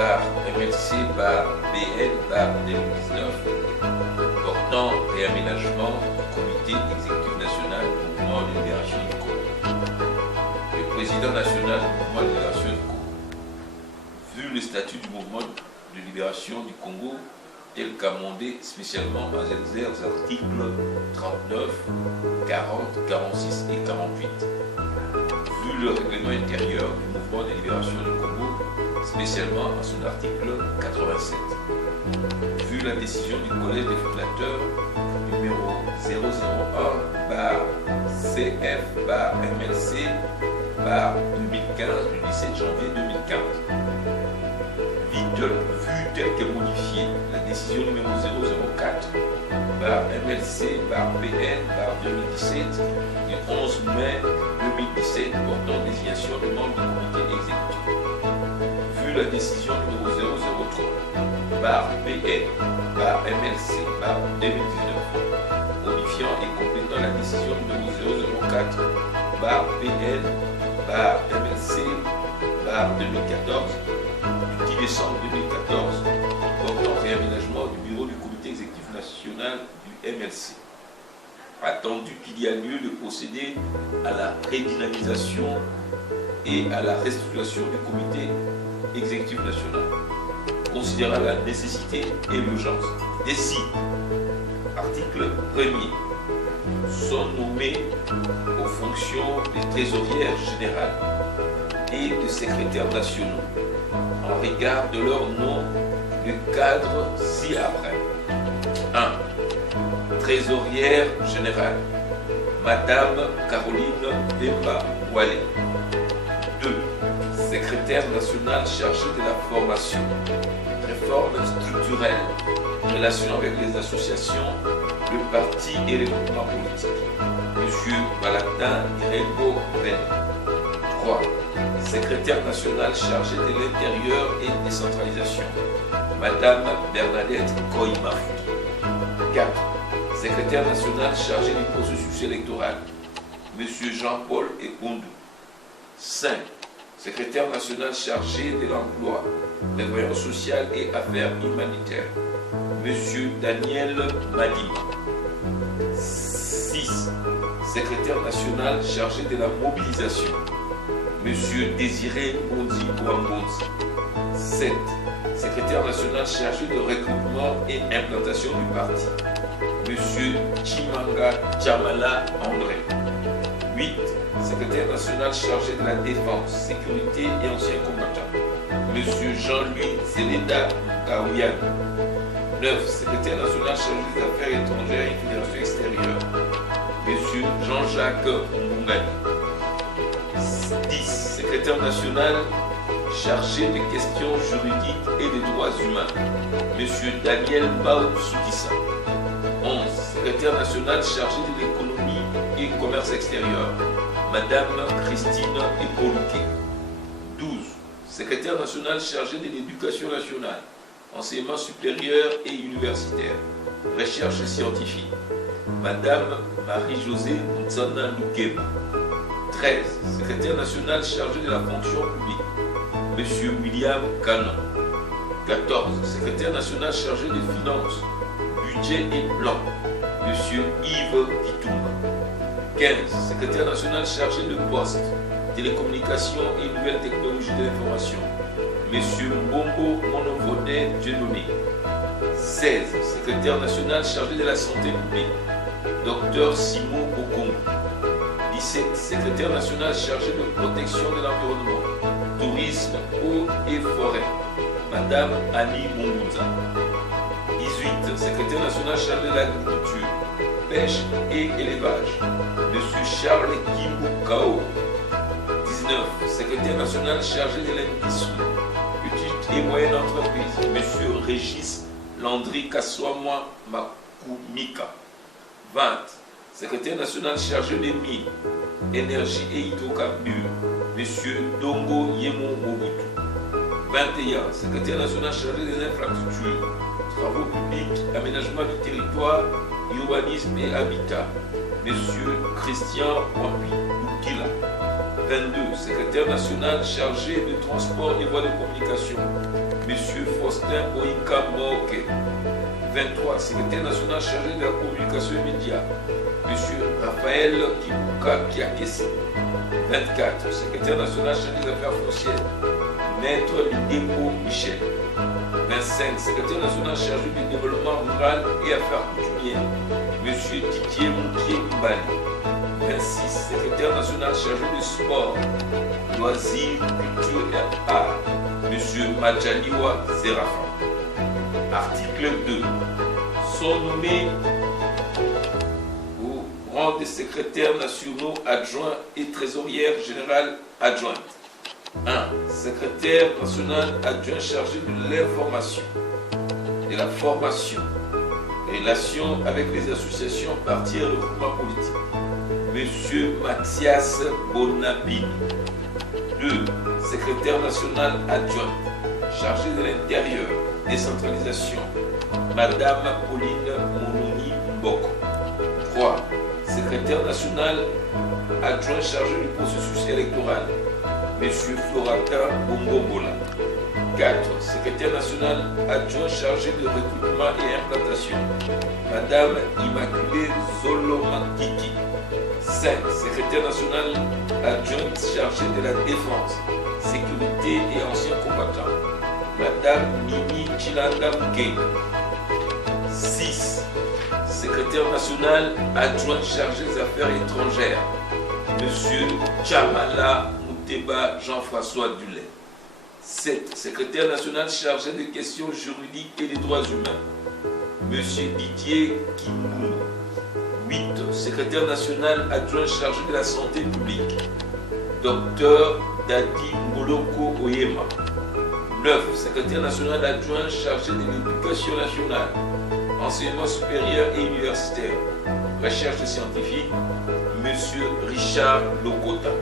MLC/BN/2019 portant réaménagement du comité exécutif national du mouvement de libération du Congo. Le président national du mouvement de libération du Congo, vu le statut du mouvement de libération du Congo tel qu'amendé spécialement dans les articles 39, 40, 46 et 48, vu le règlement intérieur du mouvement de libération du Congo, spécialement en son article 87, vu la décision du collège des fondateurs numéro 001-CF-MLC-2015 du 17 janvier 2015, vu tel que modifié la décision numéro 004-MLC-BN-2017 du 11 mai 2017 portant désignation de membres du comité exécutif, vu la décision numéro 003-BN-MLC-2019 modifiant et complétant la décision numéro 004-BN-MLC-2014 du 10 décembre 2014 portant réaménagement du bureau du comité exécutif national du MLC. Attendu qu'il y a lieu de procéder à la redynamisation et à la restructuration du comité exécutif national, considérant la nécessité et l'urgence des sites, article 1er, sont nommés aux fonctions de trésorière générale et de secrétaires nationaux en regard de leur nom, le cadre ci-après. 1. Trésorière générale, Madame Caroline Demba Wale. 2. Secrétaire national chargé de la formation, réforme structurelle, relations avec les associations, le parti et les groupements politiques, Monsieur Valentin Irengo Ben. 3. Secrétaire national chargé de l'intérieur et décentralisation, Madame Bernadette Koïmafuki. 4. Secrétaire national chargé du processus électoral, Monsieur Jean-Paul Ekundou. 5. Secrétaire national chargé de l'emploi, prévoyance sociale et affaires humanitaires, Monsieur Daniel Madima. 6. Secrétaire national chargé de la mobilisation, Monsieur Désiré Mondi Ouambonzi. 7. Secrétaire national chargé de recrutement et implantation du parti, Monsieur Chimanga Chamala André. 8. Secrétaire national chargé de la défense, sécurité et ancien combattant, Monsieur Jean-Louis Zeleda Kaouyan. 9. Secrétaire national chargé des affaires étrangères et fédération extérieure, Monsieur Jean-Jacques Mbungani. 10. Secrétaire national chargé des questions juridiques et des droits humains, Monsieur Daniel Bao Soudissa. 11. Secrétaire national chargé de l'économie et commerce extérieur, Madame Christine Epoluke. 12. Secrétaire national chargé de l'éducation nationale, enseignement supérieur et universitaire, recherche scientifique, Madame Marie-Josée Ntsana Lukeba. 13. Secrétaire national chargé de la fonction publique, Monsieur William Canon. 14. Secrétaire national chargé des finances, budget et plan, Monsieur Yves Kitumba. 15. Secrétaire national chargé de poste, télécommunications et nouvelles technologies de l'information, Monsieur Mbombo Monovodé Dieudonné. 16. Secrétaire national chargé de la santé publique, Dr Simon Okongo. 17. Secrétaire national chargé de protection de l'environnement, tourisme, eau et forêt, Madame Annie Munguza. 18. Secrétaire national chargé de l'agriculture, pêche et élevage, Monsieur Charles Kimbu Kao. 19. Secrétaire national chargé de l'industrie, petite et moyenne entreprise, Monsieur Régis Landry Kaswamwa Makumika. 20. Secrétaire national chargé des mines, énergie et hydrocarbures, Monsieur Dongo Yemo Mobutu. 21. Secrétaire national chargé des infrastructures, travaux publics, aménagement du territoire, urbanisme et habitat, Monsieur Christian Wampi Lukila. 22. Secrétaire national chargé de transport et voies de communication, M. Faustin Oinka Moke. 23. Secrétaire national chargé de la communication et médias, M. Raphaël Kibuka Kiakesi. 24. Secrétaire national chargé des affaires foncières, Maître Lideko Michel. 25. Secrétaire national chargé du développement rural et affaires coutumières, M. Didier Moukié Mbali. 26. Secrétaire national chargé du sport, loisirs, culture et art, M. Majaliwa Zerafa. Article 2. Sont nommés au rang des secrétaires nationaux adjoints et trésorière générale adjointe. 1. Secrétaire national adjoint chargé de l'information, de la formation, des relations avec les associations, partis et regroupements politiques, M. Mathias Bonabini. 2. Secrétaire national adjoint chargé de l'intérieur, décentralisation, Madame Pauline Mounouni Mboko. 3. Secrétaire national adjoint chargé du processus électoral, M. Florata Bongobola. 4. Secrétaire national adjoint chargé de recrutement et implantation, Madame Immaculée Zolomakiki. 5. Secrétaire national adjointe chargée de la défense, sécurité et anciens combattants, Madame Mimi Chilanda Mouké. 6. Secrétaire national adjoint chargé des affaires étrangères, Monsieur Chamala Mouteba Jean-François Dulay. 7. Secrétaire national chargé des questions juridiques et des droits humains, Monsieur Didier Kimbou. 8. Secrétaire national adjoint chargé de la santé publique, Dr Dadi Moloko Oyema. 9. Secrétaire national adjoint chargé de l'éducation nationale, enseignement supérieur et universitaire, recherche scientifique, M. Richard Lokota.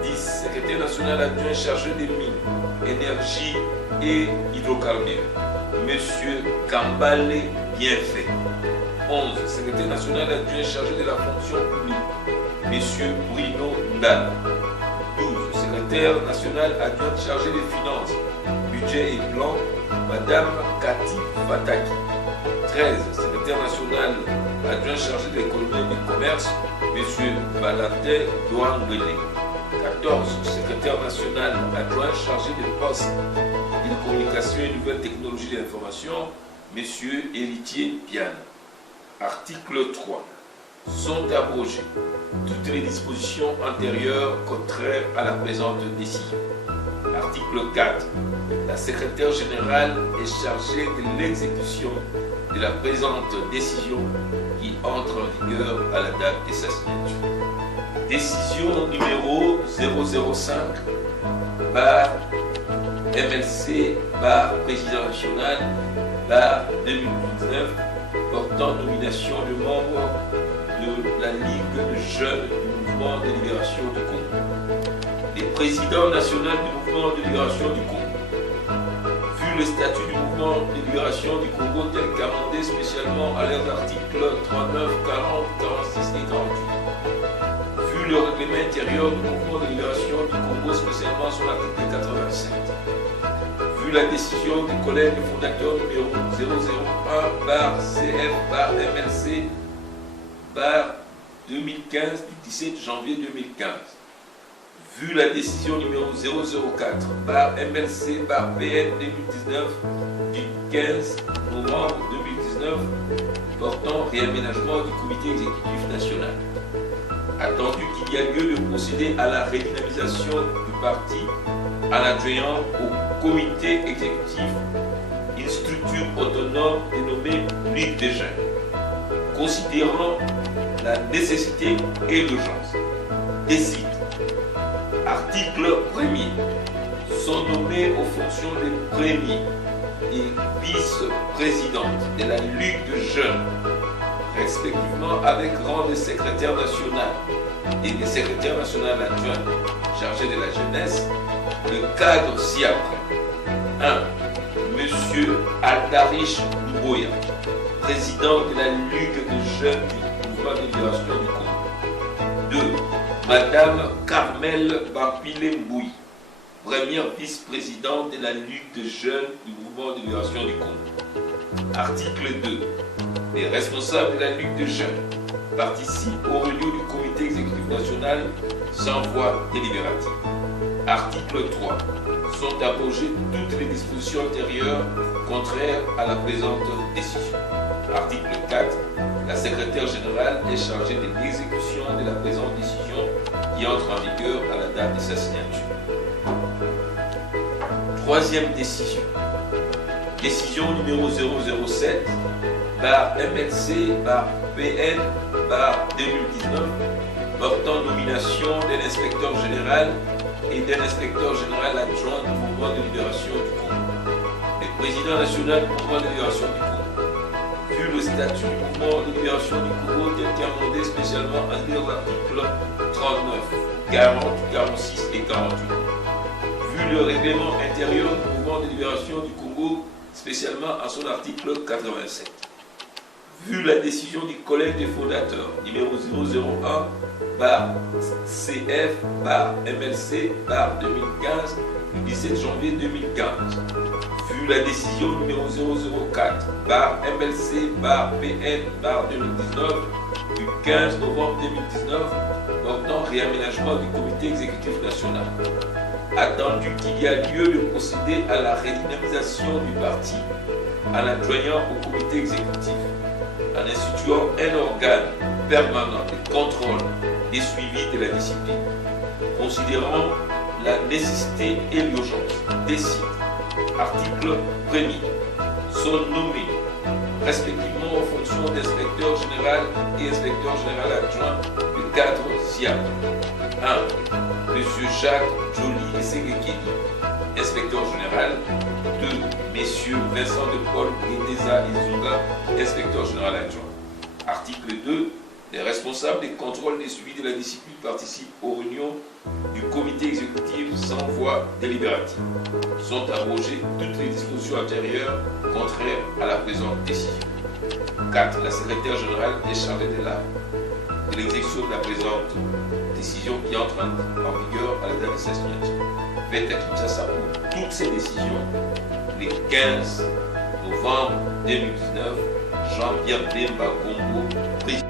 10. Secrétaire national adjoint chargé des mines, énergie et hydrocarbures, M. Kambale Bienfait. 11. Secrétaire national adjoint chargé de la fonction publique, M. Bruno Ndala. 12. Secrétaire national adjoint chargé des finances, budget et plan, Madame Cathy Fataki. 13. Secrétaire national adjoint chargé de l'économie et du commerce, M. Valentin Douangwele. 14. Secrétaire national adjoint chargé des postes et de communication et nouvelles technologies de l'information, M. Héritier Piane. Article 3. Sont abrogées toutes les dispositions antérieures contraires à la présente décision. Article 4. La secrétaire générale est chargée de l'exécution de la présente décision qui entre en vigueur à la date de sa signature. Décision numéro 005 par MLC par président national par 2019 portant nomination de membres de la Ligue de jeunes du mouvement de libération du Congo. Les présidents nationaux du mouvement de libération du Congo. Vu le statut du mouvement de libération du Congo tel qu'amendé spécialement à leurs articles 39, 40, 46 et 48. Vu le règlement intérieur du mouvement de libération du Congo spécialement sur l'article 87. Vu la décision du collège fondateur numéro 001/CF/MLC 2015 du 17 janvier 2015. Vu la décision numéro 004 MLC/PN 2019 du 15 novembre 2019 portant réaménagement du comité exécutif national. Attendu qu'il y a lieu de procéder à la redynamisation du parti en adjoignant au comité exécutif une structure autonome dénommée Ligue des jeunes. Considérant la nécessité et l'urgence, décide. Article 1er. Sont nommés aux fonctions des premiers et vice-présidentes de la Ligue de jeunes, respectivement avec rang de secrétaire national et de secrétaire national adjoint chargé de la jeunesse, le cadre ci-après. 1. Monsieur Aldarish Luboya, président de la Ligue de jeunes du mouvement de libération du Congo. 2. Madame Carmel Bapile Mbouy, première vice-présidente de la Ligue de jeunes du mouvement de libération du Congo. Article 2. Les responsables de la Ligue de jeunes participent aux réunions du comité exécutif national sans voix délibérative. Article 3. Sont abrogées toutes les dispositions antérieures contraires à la présente décision. Article 4. La secrétaire générale est chargée de l'exécution de la présente décision qui entre en vigueur à la date de sa signature. Troisième décision. Décision numéro 007 MLC PN 2019 portant nomination d'un inspecteur général et d'un inspecteur général adjoint du mouvement de libération du Congo. Le président national du mouvement de libération du Congo, vu le statut du mouvement de libération du Congo tel qu'amendé spécialement en l'article 39, 40, 46 et 48. Vu le règlement intérieur du mouvement de libération du Congo, spécialement en son article 87. Vu la décision du collège des fondateurs, numéro 001, CF, MLC, 2015, du 17 janvier 2015. Vu la décision numéro 004, MLC, PN, 2019, du 15 novembre 2019, portant réaménagement du comité exécutif national. Attendu qu'il y a lieu de procéder à la redynamisation du parti en adjoignant au comité exécutif, en instituant un organe permanent de contrôle et suivi de la discipline, considérant la nécessité et l'urgence des sites, article 1er, sont nommés respectivement aux fonctions d'inspecteur général et inspecteur général adjoint de cadre SIAP. 1. M. Jacques Joly et Segekedi, inspecteur général. 2. Messieurs Vincent de Paul et Deza Izunga, inspecteur général adjoint. Article 2. Les responsables des contrôles des suivis de la discipline participent aux réunions du comité exécutif sans voix délibérative. Sont abrogées toutes les dispositions antérieures contraires à la présente décision. 4. La secrétaire générale est chargée de l'exécution de la présente décision qui entre en vigueur à la date de sa signature. Faite à Kinshasa pour toutes ces décisions, le 15 novembre 2019, Jean-Pierre Bemba Congo, président.